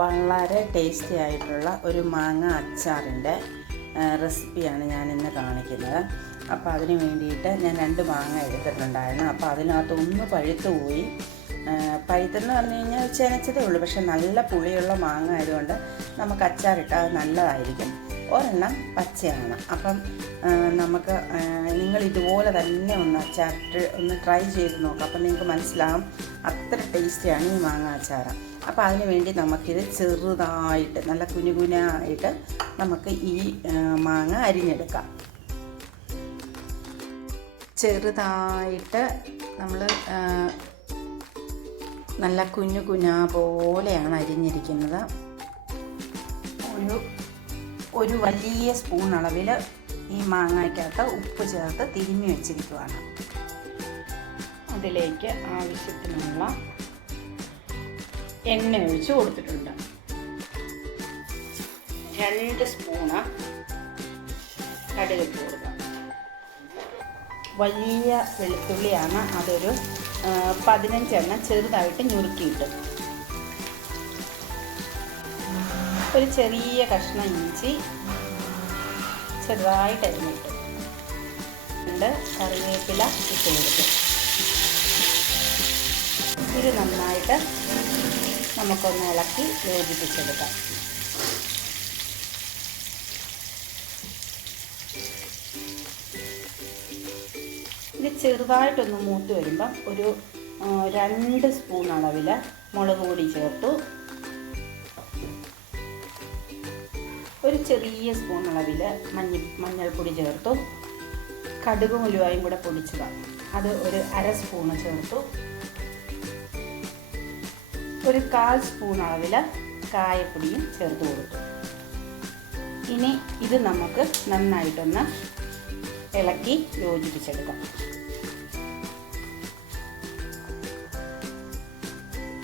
വളരെ ടേസ്റ്റി ആയിട്ടുള്ള ഒരു മാങ്ങ അച്ചാറിൻ്റെ റെസിപ്പിയാണ് ഞാൻ ഇന്ന് കാണിക്കുന്നത്. അപ്പോൾ അതിന് വേണ്ടിയിട്ട് ഞാൻ 2 മാങ്ങ എടുത്തിട്ടുണ്ടായിരുന്നു. അപ്പോൾ അതിനകത്ത് ഒന്ന് പഴുത്തു പോയി. പഴുത്തെന്ന് പറഞ്ഞു കഴിഞ്ഞാൽ ചെനച്ചതേ ഉള്ളൂ, പക്ഷെ നല്ല പുളിയുള്ള മാങ്ങ ആയതുകൊണ്ട് നമുക്ക് അച്ചാറിട്ടാൽ അത് നല്ലതായിരിക്കും. ഒരെണ്ണം പച്ചയാണ്. അപ്പം നമുക്ക് നിങ്ങൾ ഇതുപോലെ തന്നെ ഒന്ന് അച്ചാറിട്ട് ഒന്ന് ട്രൈ ചെയ്ത് നോക്കാം. അപ്പം നിങ്ങൾക്ക് മനസ്സിലാകും അത്ര ടേസ്റ്റിയാണ് ഈ മാങ്ങ അച്ചാർ. അപ്പോൾ അതിന് വേണ്ടി നമുക്കിത് ചെറുതായിട്ട് നല്ല കുനുകുനായിട്ട് നമുക്ക് ഈ മാങ്ങ അരിഞ്ഞെടുക്കാം. ചെറുതായിട്ട് നമ്മൾ നല്ല കുനുകുന പോലെയാണ് അരിഞ്ഞിരിക്കുന്നത്. ഒരു വലിയ സ്പൂൺ അളവിൽ ഈ മാങ്ങയ്ക്കകത്ത് ഉപ്പ് ചേർത്ത് തിരുമ്മി വെച്ചിരിക്കുകയാണ്. അതിലേക്ക് ആവശ്യത്തിനുള്ള എണ്ണ ഒഴിച്ച് കൊടുത്തിട്ടുണ്ട്. 2 സ്പൂണ് കടുകിട്ട് കൊടുക്കാം. വലിയ വെളുത്തുള്ളിയാണ്, അതൊരു 15 എണ്ണം ചെറുതായിട്ട് ഞുറുക്കിയിട്ട്, ഒരു ചെറിയ കഷ്ണം ഇഞ്ചി ചെറുതായിട്ട് അരിഞ്ഞിട്ട്, 2 കറിവേപ്പില ഇട്ട് കൊടുക്കും. ഇത് നന്നായിട്ട് നമുക്കൊന്ന് ഇളക്കി യോജിപ്പിച്ചെടുക്കാം. ഇത് ചെറുതായിട്ടൊന്ന് മൂത്ത് വരുമ്പം ഒരു 2 സ്പൂൺ അളവിൽ മുളക് പൊടി ചേർത്തു, ഒരു ചെറിയ സ്പൂൺ അളവിൽ മഞ്ഞൾപ്പൊടി ചേർത്തു, കടുകും ഉലുവായും കൂടെ പൊടിച്ചതാണ്, അത് ഒരു 1/2 സ്പൂണ് ചേർത്തു, ഒരു 1/4 സ്പൂൺ അളവിൽ കായപ്പൊടിയും ചേർത്ത് കൊടുത്തു. ഇനി ഇത് നമുക്ക് നന്നായിട്ടൊന്ന് ഇളക്കി യോജിപ്പിച്ചെടുക്കാം.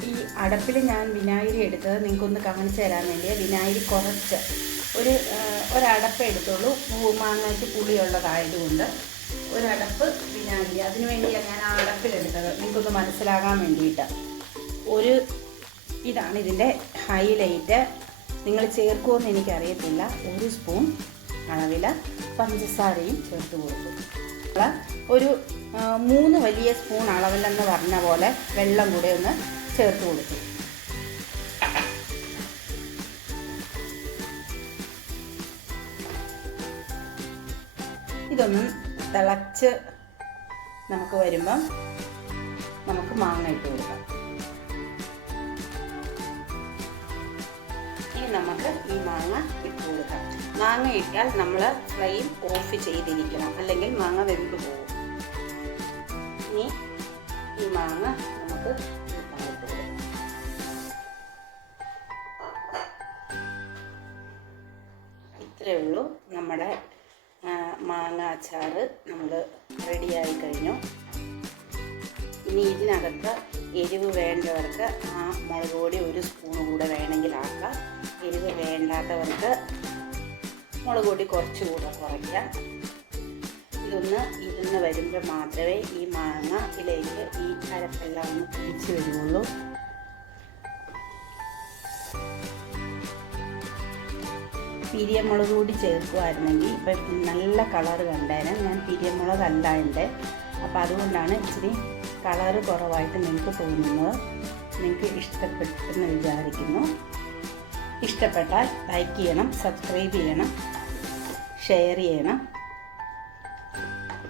ഈ അടപ്പിൽ ഞാൻ വിനാഗിരി എടുത്തത് നിങ്ങൾക്കൊന്ന് കാണിച്ചു തരാൻ വേണ്ടിയാണ്. വിനാഗിരി കുറച്ച് ഒരടപ്പ് എടുത്തോളൂ. മാങ്ങയ്ക്ക് പുളിയുള്ളതായതുകൊണ്ട് ഒരടപ്പ് വിനാഗിരി, അതിനു വേണ്ടിയാണ് ഞാൻ ആ അടപ്പിലെടുത്തത്, നിങ്ങൾക്കൊന്ന് മനസ്സിലാകാൻ വേണ്ടിയിട്ട്. ഇതാണ് ഇതിൻ്റെ ഹൈലൈറ്റ്. നിങ്ങൾ ചേർക്കുമെന്ന് എനിക്കറിയത്തില്ല. 1 സ്പൂൺ അളവിൽ പഞ്ചസാരയും ചേർത്ത് കൊടുത്തു. ഒരു 3 വലിയ സ്പൂൺ അളവിലെന്ന് പറഞ്ഞ പോലെ വെള്ളം കൂടെ ഒന്ന് ചേർത്ത് കൊടുത്തു. ഇതൊന്ന് തിളച്ച് നമുക്ക് വരുമ്പം നമുക്ക് മാങ്ങ ഇട്ട് കൊടുക്കാം. ഇനി നമുക്ക് ഈ മാങ്ങ ഇട്ട് കൊടുക്കാം. മാങ്ങ ഇട്ടാൽ നമ്മൾ ഫ്ലെയിം ഓഫ് ചെയ്തിരിക്കണം, അല്ലെങ്കിൽ മാങ്ങ വെന്ത് പോകും. ഇനി ഈ മാങ്ങ നമുക്ക് ഇട്ട് കൊടുക്കാം. ഇത്രയേ ഉള്ളൂ. നമ്മുടെ മാങ്ങ അച്ചാർ നമ്മൾ റെഡിയായി കഴിഞ്ഞു. ഇനി ഇതിനകത്ത് എരിവ് വേണ്ടവർക്ക് ആ മുളക് പൊടി 1 സ്പൂൺ കൂടെ വേണമെങ്കിൽ ആക്കാം. എരിവ് വേണ്ടാത്തവർക്ക് മുളക് പൊടി കുറച്ചുകൂടെ കുറയ്ക്കാം. ഇതൊന്ന് ഇരുന്ന് വരുമ്പോൾ മാത്രമേ ഈ മാങ്ങയിലേക്ക് ഈ അരപ്പെല്ലാം ഒന്ന് പിടിച്ച് വരുള്ളൂ. പിരിയമുളക് കൂടി ചേർക്കുമായിരുന്നെങ്കിൽ ഇപ്പം നല്ല കളറ് കണ്ടേനെ. ഞാൻ പിരിയമുളകല്ല എൻ്റെ, അപ്പോൾ അതുകൊണ്ടാണ് ഇച്ചിരി കളറ് കുറവായിട്ട് നിങ്ങൾക്ക് തോന്നുന്നത്. നിങ്ങൾക്ക് ഇഷ്ടപ്പെട്ടെന്ന് വിചാരിക്കുന്നു. ഇഷ്ടപ്പെട്ടാൽ ലൈക്ക് ചെയ്യണം, സബ്സ്ക്രൈബ് ചെയ്യണം, ഷെയർ ചെയ്യണം.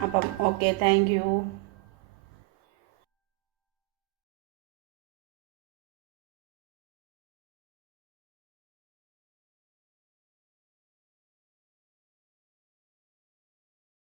അപ്പം ഓക്കെ, താങ്ക് യു.